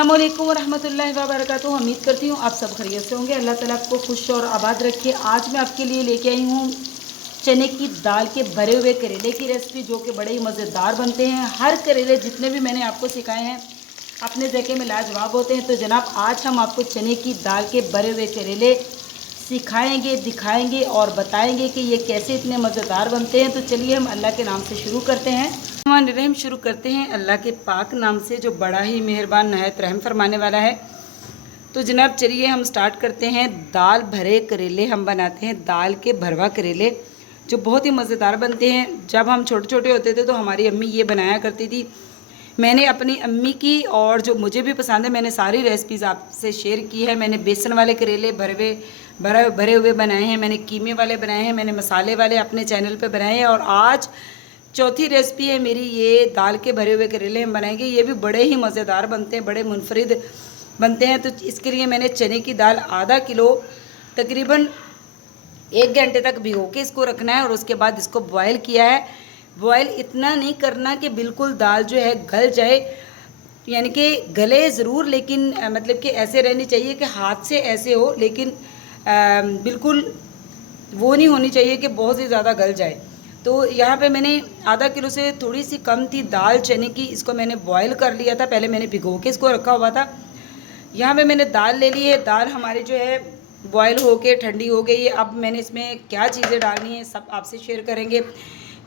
अस्सलामुअलैकुम वरहमतुल्लाहि वबरकातुहू। उम्मीद करती हूँ आप सब खैरियत से होंगे। अल्लाह ताला आपको खुश और आबाद रखे। आज मैं आपके लिए लेके आई हूँ चने की दाल के भरे हुए करेले की रेसिपी, जो कि बड़े ही मज़ेदार बनते हैं। हर करेले जितने भी मैंने आपको सिखाए हैं अपने ज़ायके में लाजवाब होते हैं। तो जनाब आज हम आपको चने की दाल के भरे हुए करेले सिखाएंगे, दिखाएंगे और बताएंगे कि ये कैसे इतने मज़ेदार बनते हैं। तो चलिए हम अल्लाह के नाम से शुरू करते हैं। रहम शुरू करते हैं अल्लाह के पाक नाम से, जो बड़ा ही मेहरबान नहायत रहम फरमाने वाला है। तो जनाब चलिए हम स्टार्ट करते हैं। दाल भरे करेले हम बनाते हैं, दाल के भरवा करेले जो बहुत ही मज़ेदार बनते हैं। जब हम छोटे छोटे होते थे तो हमारी अम्मी ये बनाया करती थी। मैंने अपनी अम्मी की और जो मुझे भी पसंद है, मैंने सारी रेसिपीज़ आपसे शेयर की है। मैंने बेसन वाले करेले भरे हुए बनाए हैं, मैंने कीमे वाले बनाए हैं, मैंने मसाले वाले अपने चैनल पे बनाए हैं। और आज चौथी रेसिपी है मेरी, ये दाल के भरे हुए करेले हम बनाएंगे। ये भी बड़े ही मज़ेदार बनते हैं, बड़े मुनफरिद बनते हैं। तो इसके लिए मैंने चने की दाल आधा किलो तकरीबन 1 घंटे तक भिगो के इसको रखना है और उसके बाद इसको बॉयल किया है। बॉयल इतना नहीं करना कि बिल्कुल दाल जो है गल जाए, यानी कि गले ज़रूर, लेकिन मतलब कि ऐसे रहनी चाहिए कि हाथ से ऐसे हो, लेकिन बिल्कुल वो नहीं होनी चाहिए कि बहुत ही ज़्यादा गल जाए। तो यहाँ पे मैंने आधा किलो से थोड़ी सी कम थी दाल चने की, इसको मैंने बॉयल कर लिया था। पहले मैंने भिगो के इसको रखा हुआ था। यहाँ पे मैंने दाल ले ली है। दाल हमारी जो है बॉयल होके ठंडी हो गई है। अब मैंने इसमें क्या चीज़ें डालनी है सब आपसे शेयर करेंगे।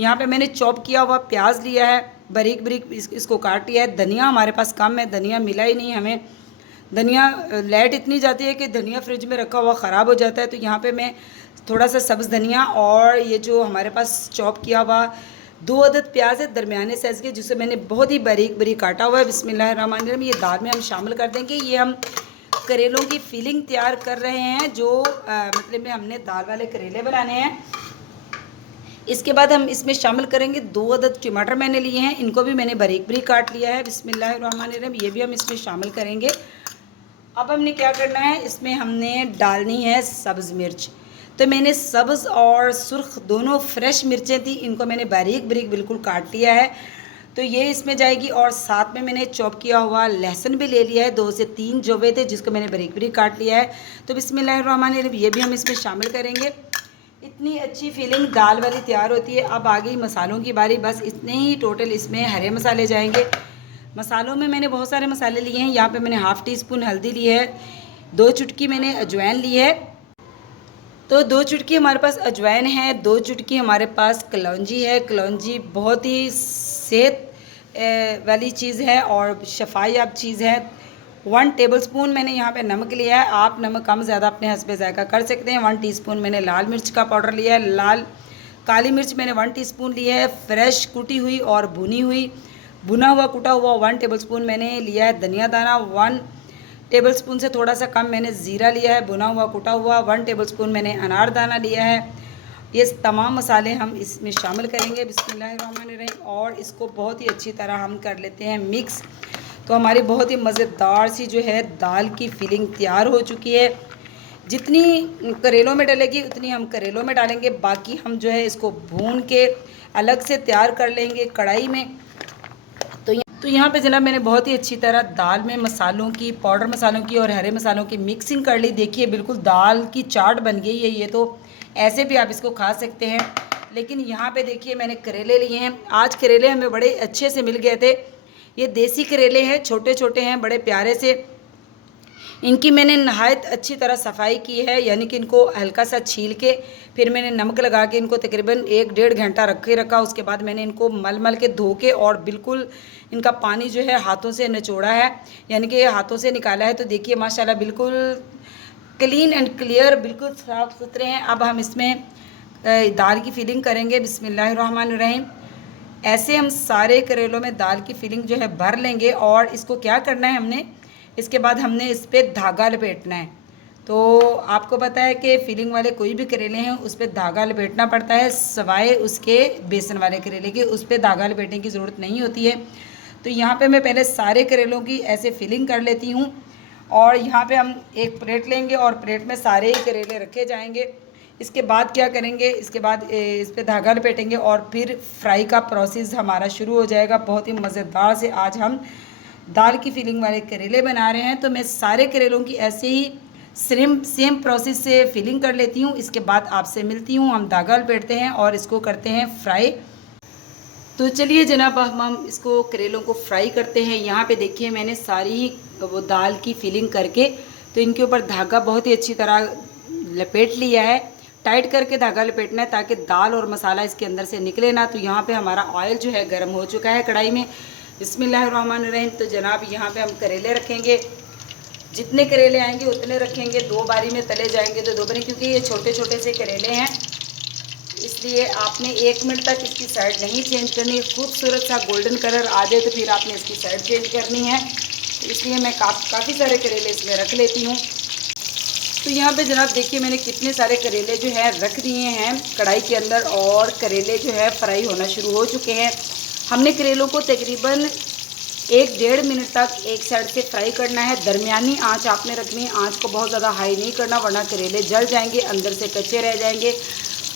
यहाँ पे मैंने चॉप किया हुआ प्याज लिया है, बारीक बारीक इसको काट लिया है। धनिया हमारे पास कम है, धनिया मिला ही नहीं हमें। धनिया लाइट इतनी जाती है कि धनिया फ्रिज में रखा हुआ ख़राब हो जाता है। तो यहाँ पे मैं थोड़ा सा सब्ज़ धनिया और ये जो हमारे पास चॉप किया हुआ 2 अदद प्याज है दरमियाने साइज़ के, जिसे मैंने बहुत ही बारीक बारीक काटा हुआ है। बिस्मिल्लाहिर्रहमानिर्रहीम। ये दाल में हम शामिल कर देंगे। ये हम करेलों की फीलिंग तैयार कर रहे हैं, जो मतलब में हमने दाल वाले करेले बनाने हैं। इसके बाद हम इसमें शामिल करेंगे 2 अदद टमाटर मैंने लिए हैं, इनको भी मैंने बारीक बारीक काट लिया है। बिस्मिल्लाहिर्रहमानिर्रहीम। ये भी हम इसमें शामिल करेंगे। अब हमने क्या करना है, इसमें हमने डालनी है सब्ज़ मिर्च। तो मैंने सब्ज़ और सुर्ख दोनों फ्रेश मिर्चें थी, इनको मैंने बारीक बारीक बिल्कुल काट लिया है। तो ये इसमें जाएगी। और साथ में मैंने चॉप किया हुआ लहसुन भी ले लिया है, 2 से 3 जवे थे, जिसको मैंने बारीक बारीक काट लिया है। तो बिस्मिल्लाहिर्रहमानिर्रहीम ये भी हम इसमें शामिल करेंगे। इतनी अच्छी फीलिंग दाल वाली तैयार होती है। अब आ गई मसालों की बारी। बस इतने ही टोटल इसमें हरे मसाले जाएंगे। मसालों में मैंने बहुत सारे मसाले लिए हैं। यहाँ पे मैंने हाफ़ टी स्पून हल्दी ली है, 2 चुटकी मैंने अजवाइन ली है। तो 2 चुटकी हमारे पास अजवाइन है, 2 चुटकी हमारे पास कलौंजी है। कलौंजी बहुत ही सेहत वाली चीज़ है और शफायाब चीज़ है। 1 टेबलस्पून मैंने यहाँ पे नमक लिया है। आप नमक कम ज़्यादा अपने हस्बे ज़ायका कर सकते हैं। 1 टीस्पून मैंने लाल मिर्च का पाउडर लिया है। काली मिर्च मैंने 1 टीस्पून ली है, फ्रेश कुटी हुई और भुना हुआ कुटा हुआ 1 टेबलस्पून मैंने लिया है। धनिया दाना 1 टेबलस्पून से थोड़ा सा कम मैंने ज़ीरा लिया है, भुना हुआ कुटा हुआ 1 टेबलस्पून मैंने अनार दाना लिया है। ये तमाम मसाले हम इसमें शामिल करेंगे बिस्मिल्लाहिर्रहमानिर्रहीम। और इसको बहुत ही अच्छी तरह हम कर लेते हैं मिक्स। तो हमारी बहुत ही मज़ेदार सी जो है दाल की फीलिंग तैयार हो चुकी है। जितनी करेलों में डलेगी उतनी हम करेलों में डालेंगे, बाकी हम जो है इसको भून के अलग से तैयार कर लेंगे कढ़ाई में। तो यहाँ पे जनाब मैंने बहुत ही अच्छी तरह दाल में मसालों की, पाउडर मसालों की और हरे मसालों की मिक्सिंग कर ली। देखिए बिल्कुल दाल की चाट बन गई है। ये तो ऐसे भी आप इसको खा सकते हैं, लेकिन यहाँ पे देखिए मैंने करेले लिए हैं। आज करेले हमें बड़े अच्छे से मिल गए थे। ये देसी करेले हैं, छोटे छोटे हैं, बड़े प्यारे से। इनकी मैंने नहायत अच्छी तरह सफाई की है, यानी कि इनको हल्का सा छील के फिर मैंने नमक लगा के इनको तकरीबन 1-1.5 घंटा रखा। उसके बाद मैंने इनको मल के धो के और बिल्कुल इनका पानी जो है हाथों से निचोड़ा है, यानी कि हाथों से निकाला है। तो देखिए माशाल्लाह बिल्कुल क्लीन एंड क्लियर, बिल्कुल साफ़ सुथरे हैं। अब हम इसमें दाल की फीलिंग करेंगे बिस्मिल्लाहिर्रहमानिर्रहीम। ऐसे हम सारे करेलों में दाल की फीलिंग जो है भर लेंगे। और इसको क्या करना है हमने, इसके बाद हमने इस पर धागा लपेटना है। तो आपको पता है कि फीलिंग वाले कोई भी करेले हैं उस पर धागा लपेटना पड़ता है, सवाए उसके बेसन वाले करेले के उस पर धागा लपेटने की ज़रूरत नहीं होती है। तो यहाँ पे मैं पहले सारे करेलों की ऐसे फीलिंग कर लेती हूँ। और यहाँ पे हम एक प्लेट लेंगे और प्लेट में सारे ही करेले रखे जाएंगे। इसके बाद क्या करेंगे, इसके बाद इस पर धागा लपेटेंगे और फिर फ्राई का प्रोसेस हमारा शुरू हो जाएगा। बहुत ही मज़ेदार से आज हम दाल की फिलिंग वाले करेले बना रहे हैं। तो मैं सारे करेलों की ऐसे ही सेम प्रोसेस से फिलिंग कर लेती हूँ। इसके बाद आपसे मिलती हूँ। हम धागा लपेटते हैं और इसको करते हैं फ्राई। तो चलिए जनाब, हम इसको करेलों को फ्राई करते हैं। यहाँ पे देखिए मैंने सारी वो दाल की फिलिंग करके तो इनके ऊपर धागा बहुत ही अच्छी तरह लपेट लिया है। टाइट करके धागा लपेटना है ताकि दाल और मसाला इसके अंदर से निकले ना। तो यहाँ पे हमारा ऑयल जो है गर्म हो चुका है कढ़ाई में। बिस्मिल्लाहिर्रहमानिर्रहीम। तो जनाब यहाँ पे हम करेले रखेंगे। जितने करेले आएंगे उतने रखेंगे, 2 बारी में तले जाएंगे तो 2 बारी, क्योंकि ये छोटे छोटे से करेले हैं इसलिए आपने 1 मिनट तक इसकी साइड नहीं चेंज करनी है। खूबसूरत सा गोल्डन कलर आ जाए तो फिर आपने इसकी साइड चेंज करनी है। तो इसलिए मैं काफ़ी सारे करेले इसमें रख लेती हूँ। तो यहाँ पे जनाब देखिए मैंने कितने सारे करेले जो है रख दिए हैं कढ़ाई के अंदर और करेले जो है फ्राई होना शुरू हो चुके हैं। हमने करेलों को तकरीबन 1-1.5 मिनट तक एक साइड से फ्राई करना है। दरमियानी आंच आपने रखनी है, आंच को बहुत ज़्यादा हाई नहीं करना वरना करेले जल जाएंगे, अंदर से कच्चे रह जाएंगे।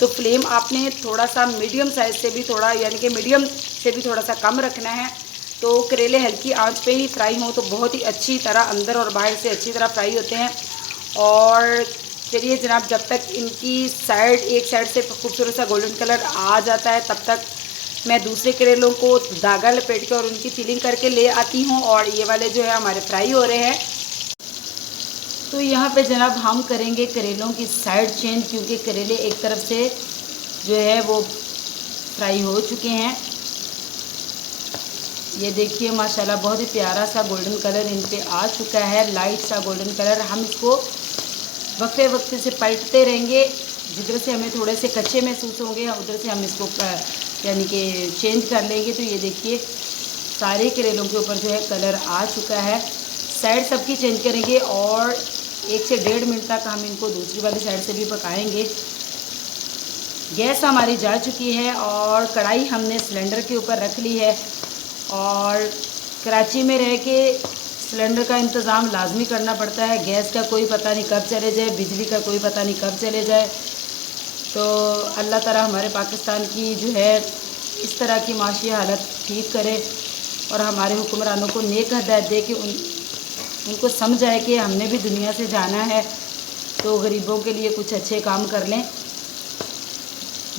तो फ्लेम आपने थोड़ा सा मीडियम साइज़ से भी थोड़ा, यानी कि मीडियम से भी थोड़ा सा कम रखना है। तो करेले हल्की आंच पे ही फ्राई हों तो बहुत ही अच्छी तरह अंदर और बाहर से अच्छी तरह फ्राई होते हैं। और चलिए जनाब, जब तक इनकी साइड एक साइड से खूबसूरत सा गोल्डन कलर आ जाता है तब तक मैं दूसरे करेलों को धागा लपेट के और उनकी फिलिंग करके ले आती हूँ। और ये वाले जो है हमारे फ्राई हो रहे हैं। तो यहाँ पे जनाब हम करेंगे करेलों की साइड चेंज, क्योंकि करेले एक तरफ से जो है वो फ्राई हो चुके हैं। ये देखिए माशाल्लाह बहुत ही प्यारा सा गोल्डन कलर इन पे आ चुका है, लाइट सा गोल्डन कलर। हम इसको वक्फे वक्फे से पलटते रहेंगे। जिधर से हमें थोड़े से कच्चे महसूस होंगे उधर से हम इसको यानी कि चेंज कर लेंगे। तो ये देखिए सारे करेलों के ऊपर जो है कलर आ चुका है। साइड सबकी चेंज करेंगे और 1 से 1.5 मिनट तक हम इनको दूसरी वाली साइड से भी पकाएंगे। गैस हमारी जा चुकी है और कढ़ाई हमने सिलेंडर के ऊपर रख ली है। और कराची में रह के सिलेंडर का इंतज़ाम लाजमी करना पड़ता है। गैस का कोई पता नहीं कब चले जाए, बिजली का कोई पता नहीं कब चले जाए। तो अल्लाह ताला हमारे पाकिस्तान की जो है इस तरह की माशी हालत ठीक करे और हमारे हुक्मरानों को नेक हदायत दे कि उनको समझ आए कि हमने भी दुनिया से जाना है तो गरीबों के लिए कुछ अच्छे काम कर लें।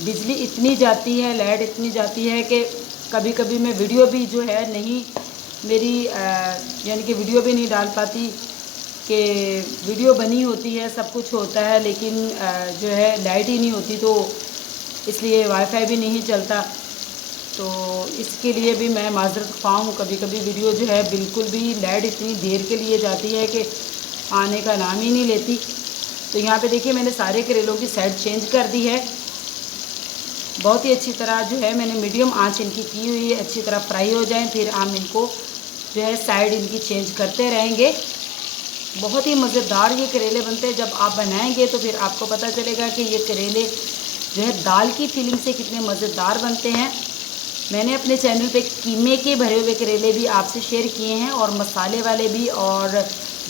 बिजली इतनी जाती है, लाइट इतनी जाती है कि कभी कभी मैं वीडियो भी जो है नहीं मेरी यानी कि वीडियो भी नहीं डाल पाती कि वीडियो बनी होती है, सब कुछ होता है, लेकिन जो है लाइट ही नहीं होती तो इसलिए वाईफाई भी नहीं चलता। तो इसके लिए भी मैं माजरत ख्वाह हूँ। कभी कभी वीडियो जो है बिल्कुल भी लाइट इतनी देर के लिए जाती है कि आने का नाम ही नहीं लेती। तो यहाँ पे देखिए मैंने सारे करेलों की साइड चेंज कर दी है। बहुत ही अच्छी तरह जो है मैंने मीडियम आंच इनकी की हुई है, अच्छी तरह फ्राई हो जाएं फिर हम इनको जो है साइड इनकी चेंज करते रहेंगे। बहुत ही मज़ेदार ये करेले बनते हैं। जब आप बनाएंगे तो फिर आपको पता चलेगा कि ये करेले जो है दाल की फीलिंग से कितने मज़ेदार बनते हैं। मैंने अपने चैनल पे कीमे के भरे हुए करेले भी आपसे शेयर किए हैं और मसाले वाले भी और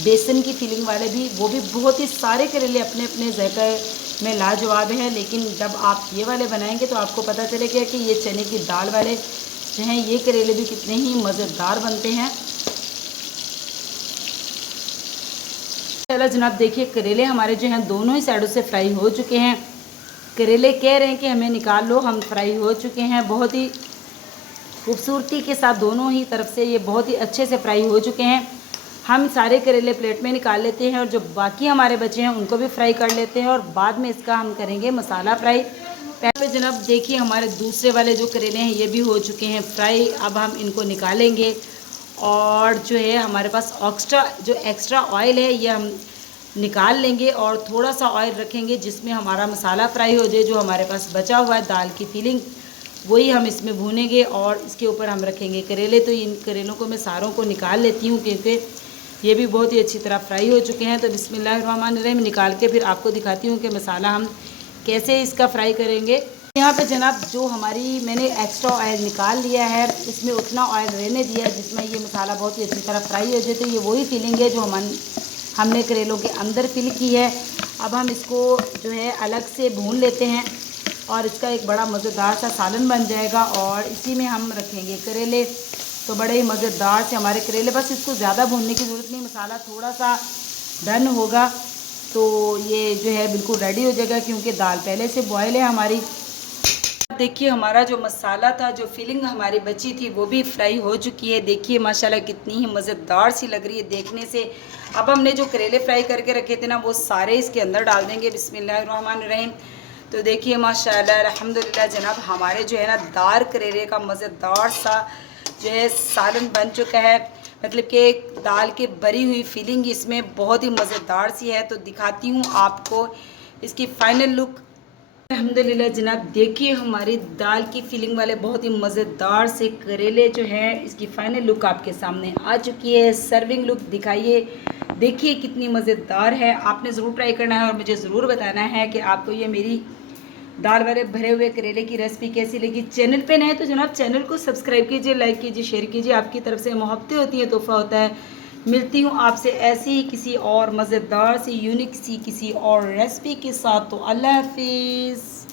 बेसन की फीलिंग वाले भी। वो भी बहुत ही सारे करेले अपने अपने ज़ायक़े में लाजवाब हैं। लेकिन जब आप ये वाले बनाएंगे तो आपको पता चलेगा कि ये चने की दाल वाले जो हैं ये करेले भी कितने ही मज़ेदार बनते हैं। चलो जनाब देखिए करेले हमारे जो हैं दोनों ही साइडों से फ्राई हो चुके हैं। करेले कह रहे हैं कि हमें निकाल लो, हम फ्राई हो चुके हैं। बहुत ही खूबसूरती के साथ दोनों ही तरफ से ये बहुत ही अच्छे से फ्राई हो चुके हैं। हम सारे करेले प्लेट में निकाल लेते हैं और जो बाकी हमारे बचे हैं उनको भी फ्राई कर लेते हैं और बाद में इसका हम करेंगे मसाला फ्राई। पहले जनाब देखिए हमारे दूसरे वाले जो करेले हैं ये भी हो चुके हैं फ्राई। अब हम इनको निकालेंगे और जो है हमारे पास एक्स्ट्रा ऑयल है ये हम निकाल लेंगे और थोड़ा सा ऑयल रखेंगे जिसमें हमारा मसाला फ्राई हो जाए। जो हमारे पास बचा हुआ है दाल की फीलिंग वही हम इसमें भूनेंगे और इसके ऊपर हम रखेंगे करेले। तो इन करेलों को मैं सारों को निकाल लेती हूँ क्योंकि ये भी बहुत ही अच्छी तरह फ्राई हो चुके हैं। तो बिस्मिल्लाहिर्रहमानिर्रहीम निकाल के फिर आपको दिखाती हूँ कि मसाला हम कैसे इसका फ्राई करेंगे। यहाँ पे जनाब जो हमारी मैंने एक्स्ट्रा ऑयल निकाल लिया है इसमें उतना ऑयल रहने दिया है जिसमें ये मसाला बहुत ही अच्छी तरह फ्राई हो जाए। तो ये वही फीलिंग है जो हमने करेलों के अंदर फिल की है। अब हम इसको जो है अलग से भून लेते हैं और इसका एक बड़ा मज़ेदार सा सालन बन जाएगा और इसी में हम रखेंगे करेले। तो बड़े ही मज़ेदार से हमारे करेले, बस इसको ज़्यादा भूनने की ज़रूरत नहीं, मसाला थोड़ा सा डन होगा तो ये जो है बिल्कुल रेडी हो जाएगा, क्योंकि दाल पहले से बॉयल है हमारी। देखिए हमारा जो मसाला था, जो फिलिंग हमारी बची थी, वो भी फ्राई हो चुकी है। देखिए माशाल्लाह कितनी ही मज़ेदार सी लग रही है देखने से। अब हमने जो करेले फ्राई करके रखे थे ना, वो सारे इसके अंदर डाल देंगे बिस्मिल्लाहिर्रहमानिर्रहीम। तो देखिए माशाल्लाह अल्हम्दुलिल्लाह जनाब, हमारे जो है ना दार करेले का मज़ेदार सा जो है सालन बन चुका है। मतलब कि दाल की भरी हुई फीलिंग इसमें बहुत ही मज़ेदार सी है। तो दिखाती हूँ आपको इसकी फ़ाइनल लुक। अल्हम्दुलिल्लाह जनाब, देखिए हमारी दाल की फीलिंग वाले बहुत ही मज़ेदार से करेले जो है, इसकी फ़ाइनल लुक आपके सामने आ चुकी है। सर्विंग लुक दिखाइए, देखिए कितनी मज़ेदार है। आपने ज़रूर ट्राई करना है और मुझे ज़रूर बताना है कि आपको ये मेरी दाल वाले भरे हुए करेले की रेसिपी कैसी लगी। चैनल पे नए तो जनाब चैनल को सब्सक्राइब कीजिए, लाइक कीजिए, शेयर कीजिए। आपकी तरफ से मोहब्बतें होती हैं, तोहफ़ा होता है। मिलती हूँ आपसे ऐसी ही किसी और मज़ेदार सी यूनिक सी किसी और रेसिपी के साथ। तो अल्लाह हाफिज़।